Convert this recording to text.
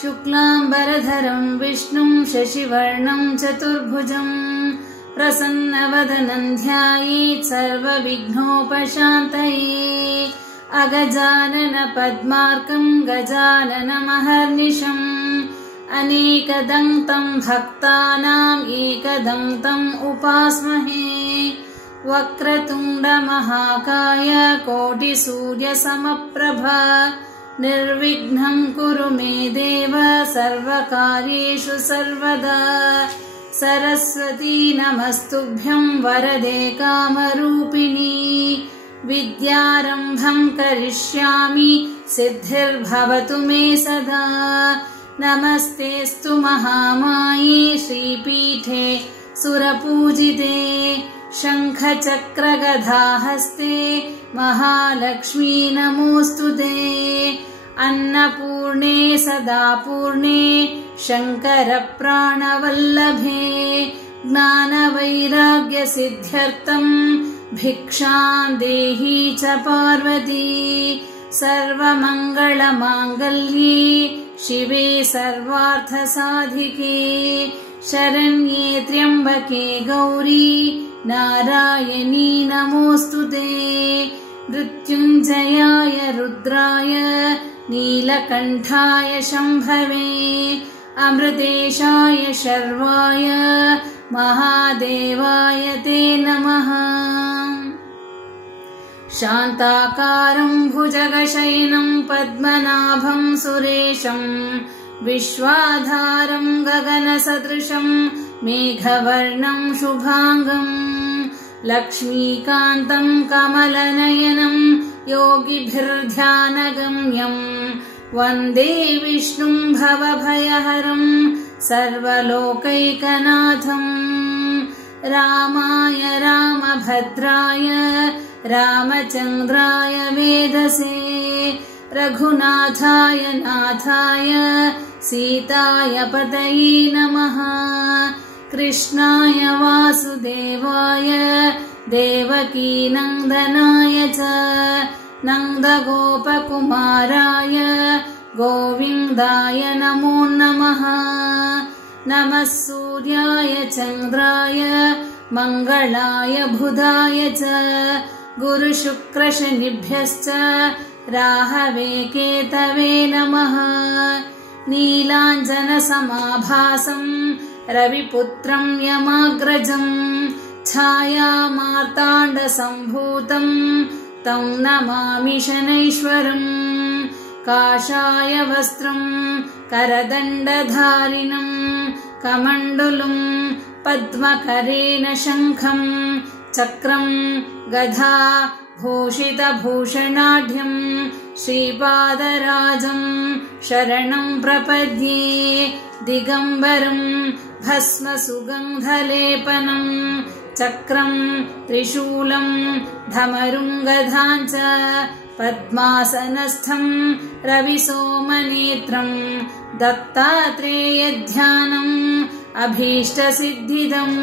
शुक्लांबरधरं विष्णुं शशिवर्णं चतुर्भुजं प्रसन्नवदनं ध्यायेत् सर्वविघ्नोपशान्तये। अगजानन पद्मार्कं गजाननमहर्निशम् अनेकदन्तं भक्तानां एकदन्तम् उपास्महे। वक्रतुण्डमहाकाय कोटिसूर्यसमप्रभा निर्विघ्नं कुरु मे देव सर्वकार्येषु सर्वदा। सरस्वती नमस्तुभ्यं वरदे कामरूपिणी विद्यारम्भं करिष्यामि सिद्धिर्भवतु मे सदा। नमस्तेऽस्तु महामाये श्रीपीठे सुरपूजिते शङ्खचक्रगदाहस्ते महालक्ष्मी नमोऽस्तुते। अन्नपूर्णे सदा पूर्णे शङ्करप्राणवल्लभे ज्ञानवैराग्यसिद्ध्यर्थं भिक्षां देहि च पार्वती। सर्वमङ्गलमाङ्गल्ये शिवे सर्वार्थसाधिके शरण्ये त्र्यम्बके गौरी नारायणी नमोऽस्तुते। मृत्युञ्जयाय रुद्राय नीलकण्ठाय शम्भवे अमृतेशाय शर्वाय महादेवाय ते नमः। शान्ताकारं भुजगशयनं पद्मनाभं सुरेशं विश्वाधारं गगनसदृशं मेघवर्णं शुभांगं लक्ष्मीकान्तं कमलनयनं योगिभिर्ध्यानगम्यं वन्दे विष्णुं भवभयहरं सर्वलोकैकनाथं। रामाय रामभद्राय रामचन्द्राय वेदसे रघुनाथाय नाथाय सीताय पतये नमः। कृष्णाय वासुदेवाय देवकीनन्दनाय च नन्दगोपकुमाराय गोविन्दाय नमो नमः। नमः सूर्याय चन्द्राय मङ्गलाय बुधाय च गुरुशुक्रशनिभ्यश्च राहवे केतवे नमः। नीलाञ्जनसमाभासं रविपुत्रं यमाग्रजं छायामार्ताण्डसम्भूतं तं नमामि शनैश्वरम्। काषाय वस्त्रं करदण्डधारिणं कमण्डलुं पद्मकरेण शङ्खं चक्रं गदा भूषितभूषणाढ्यं श्रीपादराजं शरणं प्रपद्ये। दिगम्बरं भस्मसुगन्धलेपनं चक्रं त्रिशूलं धमरुं गदां च पद्मासनस्थं रविसोमनेत्रं दत्तात्रेयध्यानम् अभीष्टसिद्धिदम्।